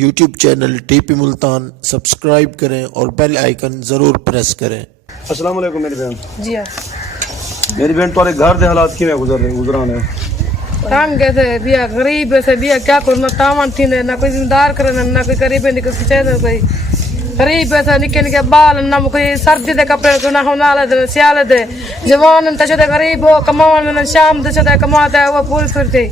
YouTube channel T P Multan subscribe کریں اور bell icon ضرور پریس کریں۔ السلام علیکم میری بہن۔ جی ہاں، میری بہن تمہارے گھر دے حالات کی گزرانے کام کیسے بیا غریب سے بیا کیا کرنا تاون تھی نہ کوئی ذمہ دار کرنا نہ کوئی غریب نہ کوئی چاہیے کوئی غریب ایسا نکے نکے بال نہ کوئی سردی دے کپڑے نہ ہونا دے سیال دے جوان تے چے غریب ہو کماون نہ شام دے چے کماتا ہے وہ پھول پھرتے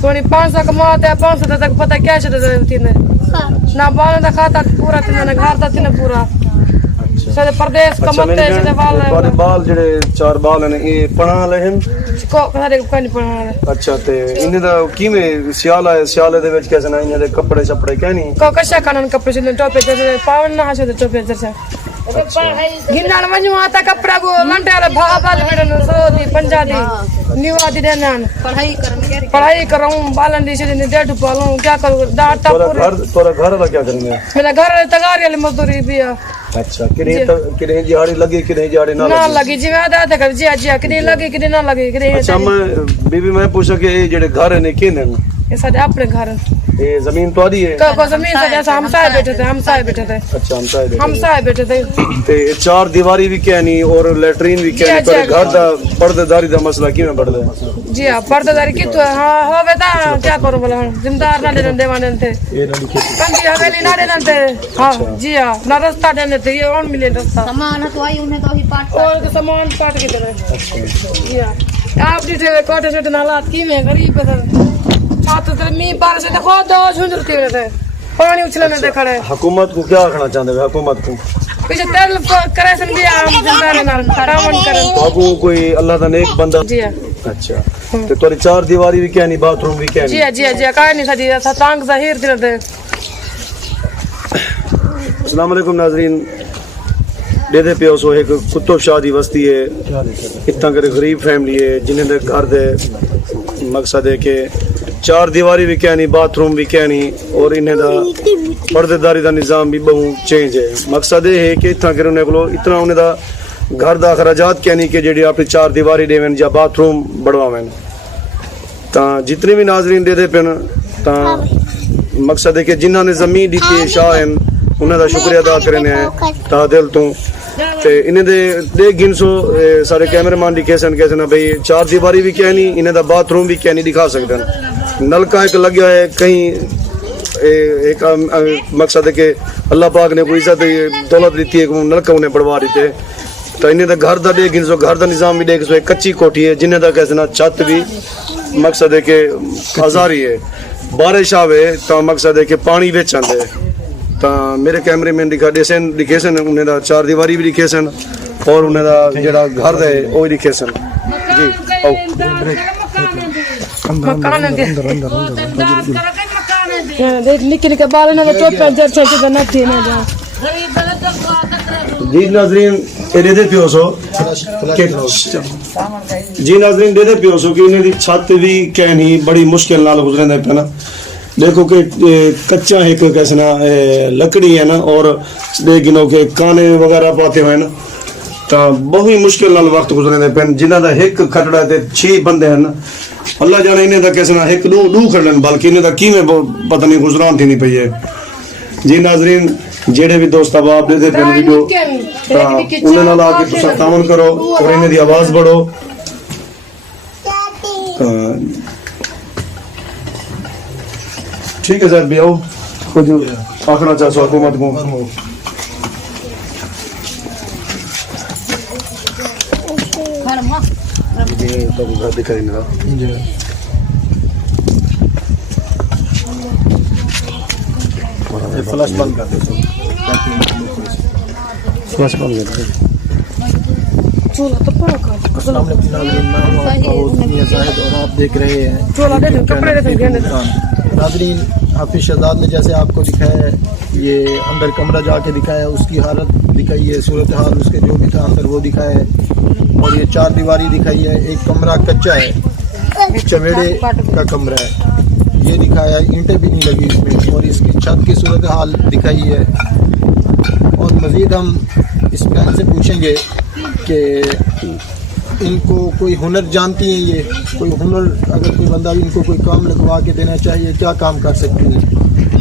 سونی 500 کماتا ہے 500 تک پتہ کیا چے تھی نہ بال دا کھاتا پورا تھی نہ گھر دا تھی نہ پورا سارے پردیس کماتے ہیں تے تمہارے بال جڑے 4 بال ہیں یہ پڑھا لے ہیں کو سارے کو نہیں پڑھا۔ اچھا تے انہاں دا کیویں سیالے دے وچ کیسے نہ انہاں دے کپڑے چپڑے کہ نہیں کو کشا کنن کپڑے چے ٹوپے تے پاون نہ ہشے ٹوپے تے گنان ونجو آتا کپڑا کو لنٹے والے بھابل میڈن سودی پنجابی نیوادی دینان پڑھائی کروں بالن دی سے ڈیڑھ پالوں کیا کروں ڈاٹا تورا گھر والا کیا کریں گے؟ میرا گھر تگاری والی مزدوری بھی ہے۔ اچھا کنے جہاڑی لگی کنے جہاڑی نہ لگی جی میں آدھا کر جی جی کنے لگی کنے نہ لگی کنے اچھا میں بی میں پوچھا کہ یہ جڑے گھر ہیں کینے یہ سارے اپنے گھر یہ زمین تہاڈی ہے؟ کو زمین سے جیسا ہم سائے بیٹھے تھے اچھا ہم سائے بیٹھے تھے تے 4 دیواری بھی کیا نہیں اور لیٹرین بھی کیا نہیں پر گھر دا پردے داری دا مسئلہ کیویں بڑھ ہے؟ جی ہاں پردے داری کی تو ہاں ہوے تا کیا کروں بولا ذمہ دار نہ دینے دیوانے تھے کنجی حویلی نہ دینے تھے ہاں جی ہاں نہ رستہ دینے تھے یہ اور ملے رستہ سامان تو آئی انہیں تو ہی پاٹ اور سامان پاٹ کی طرح جی ہاں آپ دیتے کوٹے سے حالات کی میں غریب ہے چھاتر تے می بارش سے خود دو جھنجرتی ہوئے تھے پانی اچھلنے تے کھڑے حکومت کو کیا کہنا چاہتے ہیں حکومت کو؟ پیچھے تیل کرے سن بھی عام زندہ نال کھڑاون کرن تو کوئی اللہ دا نیک بندہ جی ہاں اچھا تے توری 4 دیواری بھی کیا نہیں باتھ روم بھی کیا جی نہیں؟ ہاں جی ہاں جی ہاں کہیں نہیں سجی ستانگ ظاہر دے دے۔ السلام علیکم ناظرین، دے پیو سو ایک کتب شاہ دی بستی ہے اتنا کرے غریب فیملی ہے جنہیں دے گھر دے مقصد ہے کہ 4 دیواری بھی کیا نہیں باتھ روم بھی کیا نہیں اور انہیں دا پردے داری دا نظام بھی بہت چینج ہے۔ مقصد یہ ہے کہ اتنا کرے انہیں کو اتنا انہیں دا گھر دا اخراجات کیا نہیں کہ جیڑی اپنی 4 دیواری دے یا باتھ روم بڑھواویں تا جتنے بھی ناظرین دے پن تا مقصد ہے کہ جنہاں نے زمین دیتی شاہ ہیں انہاں دا شکریہ ادا کرنے ہیں تا دل تو تے انہیں دے گنسو سارے کیمرے مان دکھے سن کیسے نا بھئی 4 دیواری بھی کیا نہیں انہیں دا باتھ روم بھی کیا نہیں دکھا سکتے نلکا ایک لگیا ہے کہیں ایک مقصد ہے کہ اللہ پاک نے کوئی عزت دولت دیتی ہے کہ نلکا انہیں بڑھوا دیتے تو انہیں دا گھر دا دے گنسو گھر دا نظام بھی دے گنسو ایک کچی کوٹھی ہے جنہیں دا کیسے نا چھت بھی مقصد ہے کہ ہزاری ہے بارش آوے تو مقصد ہے کہ پانی بیچ آندے تا میرے کیمرے میں دکھے سن انہیں دا 4 دیواری بھی دکھے سن اور انہیں دا جڑا گھر ہے وہ دکھے سن جی او مکان دے نکے نکے بال نہ ٹوپے جر چے نہ تھی نہ جا جی ناظرین دے دے پیو سو جی ناظرین دے پیو سو کہ انہیں دی چھت بھی کہنی بڑی مشکل نال گزرے دے پہ نا دیکھو کہ کچا ایک کیسے نا لکڑی ہے نا اور دے گنو کہ کانے وغیرہ پاتے ہوئے نا تا بہت مشکل نال وقت گزرے دے پہ جنہ دا ایک کھٹڑا تے 6 بندے ہیں نا اللہ جانے انہیں دا کیسے نا ایک دو کھڑن بلکہ انہیں دا کی میں پتہ نہیں گزران تھی نہیں پئی ہے۔ جی ناظرین جیڑے بھی دوست احباب دے دے پہ ویڈیو انہیں نال آ کے تسا تعاون کرو اور انہیں دی آواز بڑھو۔ ٹھیک ہے سر بھی آؤ کچھ آخنا چاہ سو حکومت کو؟ گھر دکھائی نا فلش بند کر دو فلش بند کر دو۔ السلام علیکم ناظرین، اور آپ دیکھ رہے ہیں ناظرین حافظ شہزاد نے جیسے آپ کو دکھایا ہے یہ اندر کمرہ جا کے دکھایا ہے اس کی حالت دکھائی ہے صورتحال اس کے جو بھی تھا اندر وہ دکھایا ہے اور یہ 4 دیواری دکھائی ہے ایک کمرہ کچا ہے چویڑے کا کمرہ ہے یہ دکھایا ہے اینٹیں بھی نہیں لگی اس میں اور اس کی چھت کی صورتحال دکھائی ہے اور مزید ہم اس بہن سے پوچھیں گے کہ ان کو کوئی ہنر جانتی ہیں یہ کوئی ہنر اگر کوئی بندہ ان کو کوئی کام لگوا کے دینا چاہیے کیا کام کر سکتی ہیں؟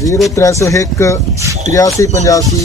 0301 83 85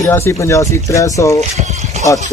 83 85 308